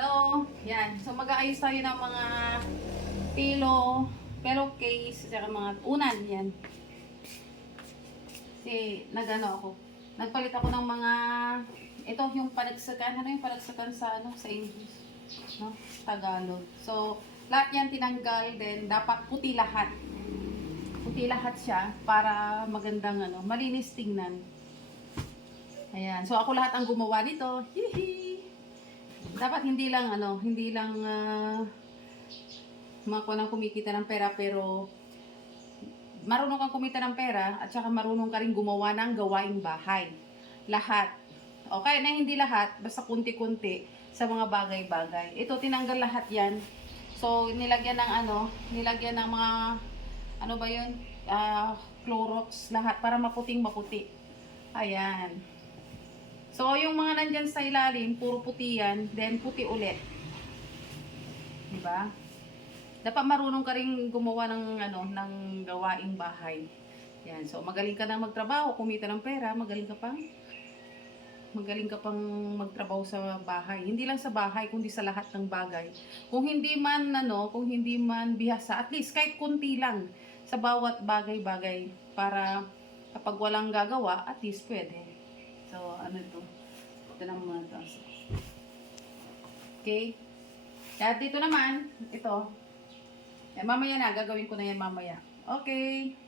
Hello, yan. So mag-aayos tayo ng mga pillowcase, saka mga unan, yan. Kasi nagano ako. Nagpalit ako ng mga ito yung panagsakan, ano yung panagsakan sa sa English, no? Tagalog. So lahat yan tinanggal, then dapat puti lahat. Puti lahat siya para magandang malinis tingnan. Ayan. So ako lahat ang gumawa nito. Hihi. Dapat hindi lang makuha ng kumikita ng pera, pero marunong kang kumita ng pera at saka marunong ka rin gumawa ng gawaing bahay. Lahat. Okay na hindi lahat, basta kunti-kunti sa mga bagay-bagay. Ito tinanggal lahat 'yan. So nilagyan ng nilagyan ng mga ano ba 'yun? Clorox lahat para maputing-maputi. Ayan. So, yung mga nandyan sa ilalim, puro puti yan, then puti ulit. Diba? Dapat marunong ka rin gumawa ng, ng gawaing bahay. Yan. So, magaling ka na magtrabaho, kumita ng pera, magaling ka pang magtrabaho sa bahay. Hindi lang sa bahay, kundi sa lahat ng bagay. Kung hindi man bihasa, at least kahit kunti lang sa bawat bagay-bagay para kapag walang gagawa, at least pwede. So, ano ito? Ito na muna ito. Okay? Kaya dito naman, ito. Mamaya na, gagawin ko na yan mamaya. Okay.